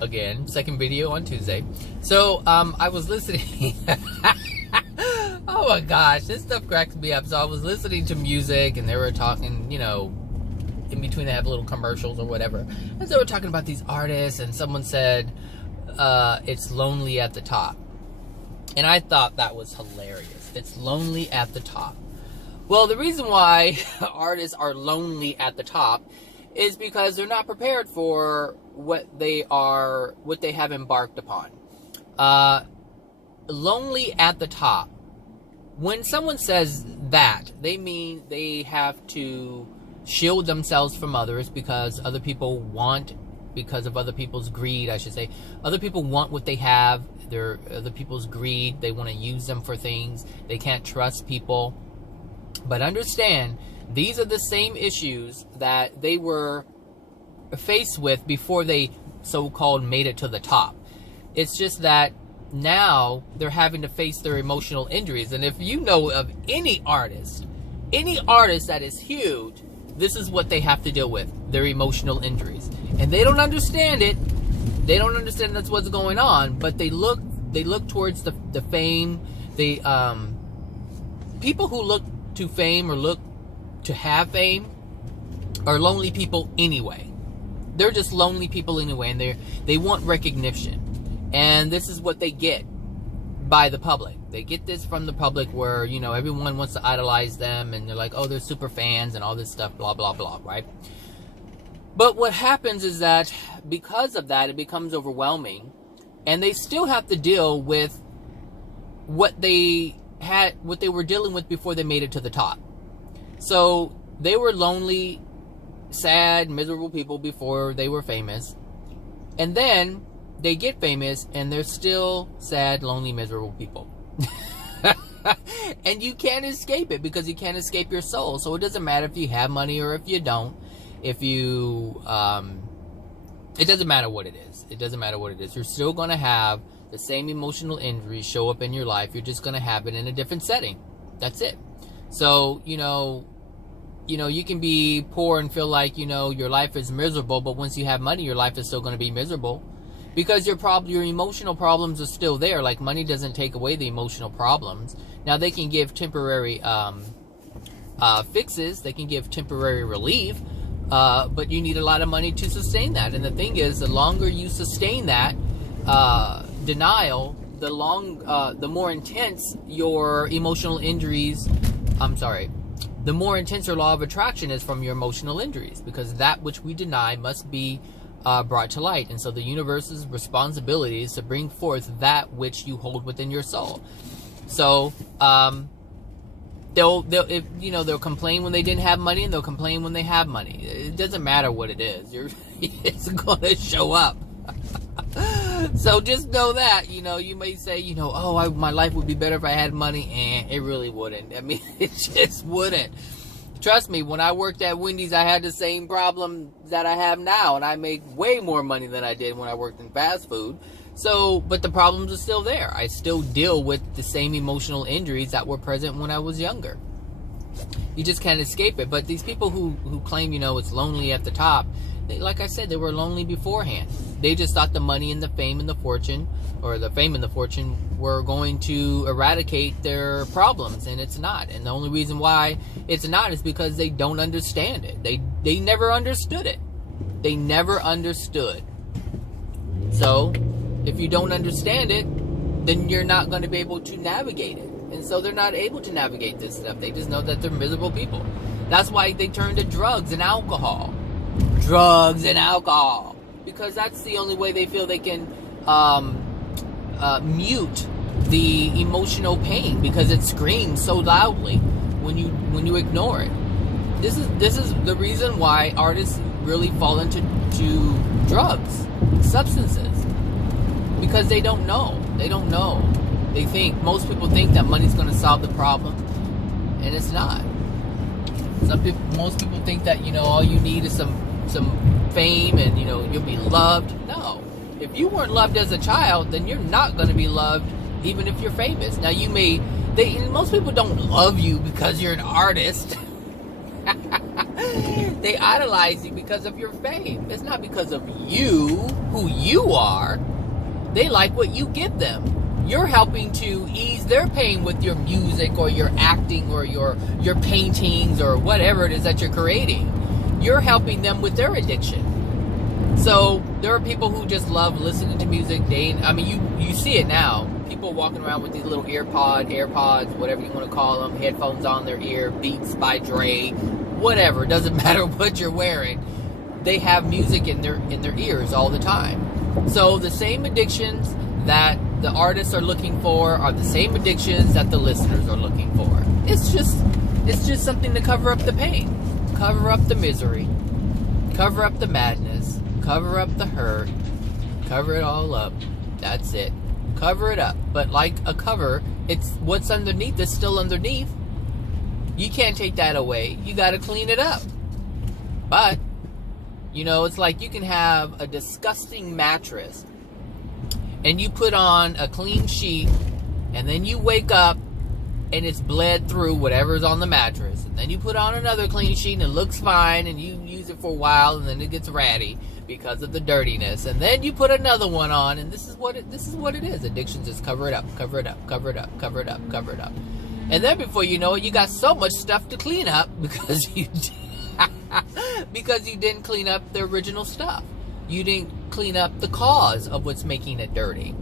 again. Second video on Tuesday. So, I was listening. Oh my gosh, this stuff cracks me up. So I was listening to music and they were talking, in between they have little commercials or whatever. And they were talking about these artists and someone said, it's lonely at the top. And I thought that was hilarious. It's lonely at the top. Well, the reason why artists are lonely at the top is because they're not prepared for what they have embarked upon. Lonely at the top. When someone says that, they mean they have to shield themselves from others because other people want, because of other people's greed, I should say. Other people want what they have. They're other people's greed. They want to use them for things. They can't trust people. But understand, these are the same issues that they were faced with before they so-called made it to the top. It's just that now they're having to face their emotional injuries. And if you know of any artist that is huge, this is what they have to deal with, their emotional injuries. And they don't understand it. They don't understand that's what's going on, but they look towards the fame. People who look to fame or look to have fame are lonely people anyway. They're just lonely people anyway, and they want recognition. And this is what they get by the public. They get this from the public where, everyone wants to idolize them and they're like, oh, they're super fans and all this stuff, blah, blah, blah, right? But what happens is that because of that, it becomes overwhelming and they still have to deal with what they were dealing with before they made it to the top. So they were lonely, sad, miserable people before they were famous. And then they get famous and they're still sad, lonely, miserable people. And you can't escape it because you can't escape your soul. So it doesn't matter if you have money or if you don't. If you, it doesn't matter what it is. It doesn't matter what it is. You're still going to have the same emotional injuries show up in your life. You're just going to have it in a different setting. That's it. So, you can be poor and feel like, your life is miserable. But once you have money, your life is still going to be miserable. Because your emotional problems are still there. Like, money doesn't take away the emotional problems. Now, they can give temporary fixes. They can give temporary relief. But you need a lot of money to sustain that. And the thing is, the longer you sustain that denial, the more intense your emotional injuries. The more intense your law of attraction is from your emotional injuries. Because that which we deny must be brought to light. And so the universe's responsibility is to bring forth that which you hold within your soul. So they'll complain when they didn't have money, and they'll complain when they have money. It doesn't matter what it is. It's going to show up. So just know that, you may say, my life would be better if I had money. And it really wouldn't. I mean, it just wouldn't. Trust me, when I worked at Wendy's, I had the same problem that I have now, and I make way more money than I did when I worked in fast food. So, but the problems are still there. I still deal with the same emotional injuries that were present when I was younger. You just can't escape it. But these people who claim, it's lonely at the top, like I said, they were lonely beforehand. They just thought the money and the fame and the fortune, or the fame and the fortune, were going to eradicate their problems, and it's not. And the only reason why it's not is because they don't understand it. They never understood it. They never understood. So, if you don't understand it, then you're not going to be able to navigate it. And so they're not able to navigate this stuff. They just know that they're miserable people. That's why they turn to drugs and alcohol. Drugs and alcohol. Because that's the only way they feel they can mute the emotional pain, because it screams so loudly when you ignore it. This is the reason why artists really fall into drugs, substances, because they don't know. Most people think that money's going to solve the problem, and it's not. Most people think that all you need is some fame and you'll be loved. No. If you weren't loved as a child, then you're not going to be loved even if you're famous. Now most people don't love you because you're an artist. They idolize you because of your fame. It's not because of you, who you are. They like what you give them. You're helping to ease their pain with your music or your acting or your paintings or whatever it is that you're creating. You're helping them with their addiction. So there are people who just love listening to music. You see it now. People walking around with these little AirPods, whatever you want to call them, headphones on their ear, Beats by Dre, whatever. It doesn't matter what you're wearing. They have music in their ears all the time. So the same addictions that the artists are looking for are the same addictions that the listeners are looking for. It's just something to cover up the pain, cover up the misery, cover up the madness, cover up the hurt, cover it all up. That's it. Cover it up. But like a cover, it's what's underneath is still underneath. You can't take that away. You got to clean it up. But, it's like you can have a disgusting mattress and you put on a clean sheet and then you wake up and it's bled through whatever's on the mattress. And then you put on another clean sheet and it looks fine and you use it for a while and then it gets ratty because of the dirtiness. And then you put another one on and this is what it is. Addictions just cover it up, cover it up, cover it up, cover it up, cover it up. And then before you know it, you got so much stuff to clean up because you didn't clean up the original stuff. You didn't clean up the cause of what's making it dirty.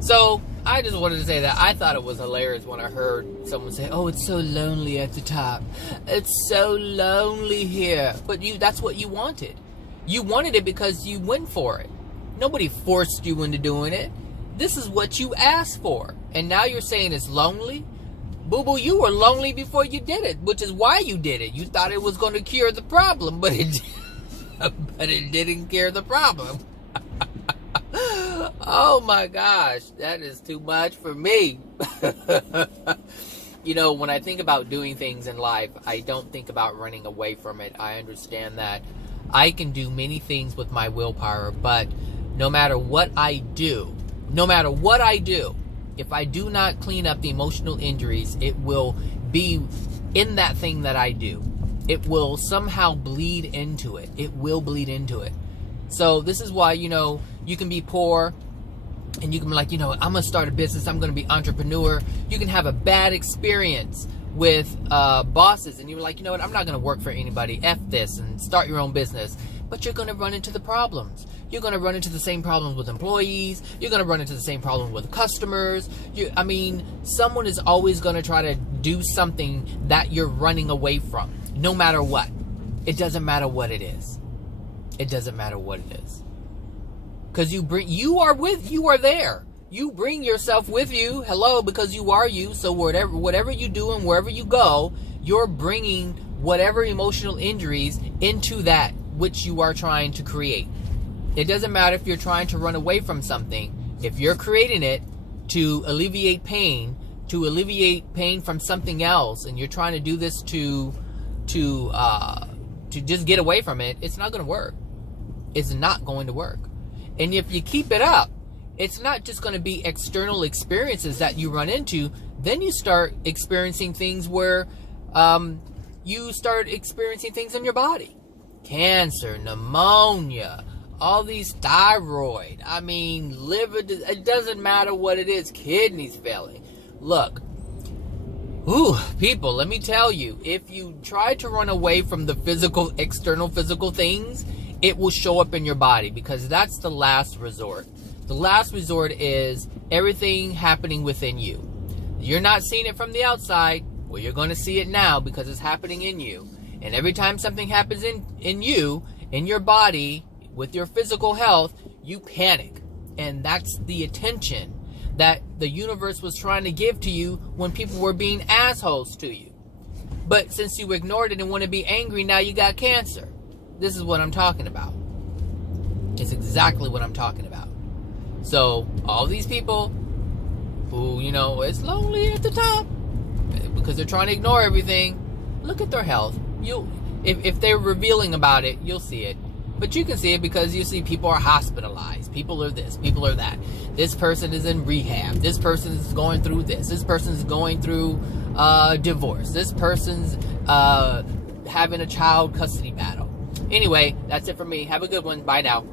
So I just wanted to say that I thought it was hilarious when I heard someone say, "Oh, it's so lonely at the top. It's so lonely here." But that's what you wanted. You wanted it because you went for it. Nobody forced you into doing it. This is what you asked for. And now you're saying it's lonely? Boo-boo, you were lonely before you did it, which is why you did it. You thought it was going to cure the problem, but it didn't cure the problem. Oh my gosh, that is too much for me. When I think about doing things in life, I don't think about running away from it. I understand that I can do many things with my willpower, but no matter what I do, if I do not clean up the emotional injuries, it will be in that thing that I do. It will somehow bleed into it. It will bleed into it. So this is why, you can be poor and you can be like, I'm going to start a business. I'm going to be entrepreneur. You can have a bad experience with bosses and you're like, what, I'm not going to work for anybody. F this and start your own business. But you're going to run into the problems. You're going to run into the same problems with employees. You're going to run into the same problem with customers. Someone is always going to try to do something that you're running away from, no matter what. It doesn't matter what it is. It doesn't matter what it is. Because you are there. You bring yourself with you. Hello, because you are you. So whatever you do and wherever you go, you're bringing whatever emotional injuries into that which you are trying to create. It doesn't matter if you're trying to run away from something. If you're creating it to alleviate pain from something else, and you're trying to do this to just get away from it, it's not going to work. It's not going to work. And if you keep it up, it's not just going to be external experiences that you run into. Then you start experiencing things where you start experiencing things in your body. Cancer, pneumonia, all these thyroid, liver, it doesn't matter what it is, kidneys failing. Look, people, let me tell you, if you try to run away from the external physical things, it will show up in your body, because that's the last resort. The last resort is everything happening within you. You're not seeing it from the outside. Well, you're going to see it now because it's happening in you. And every time something happens in you, in your body, with your physical health, you panic. And that's the attention that the universe was trying to give to you when people were being assholes to you. But since you ignored it and want to be angry, now you got cancer. This is what I'm talking about. It's exactly what I'm talking about. So, all these people who, it's lonely at the top because they're trying to ignore everything, look at their health. If they're revealing about it, you'll see it. But you can see it because you see people are hospitalized. People are this. People are that. This person is in rehab. This person is going through this. This person is going through divorce. This person's having a child custody battle. Anyway, that's it for me. Have a good one. Bye now.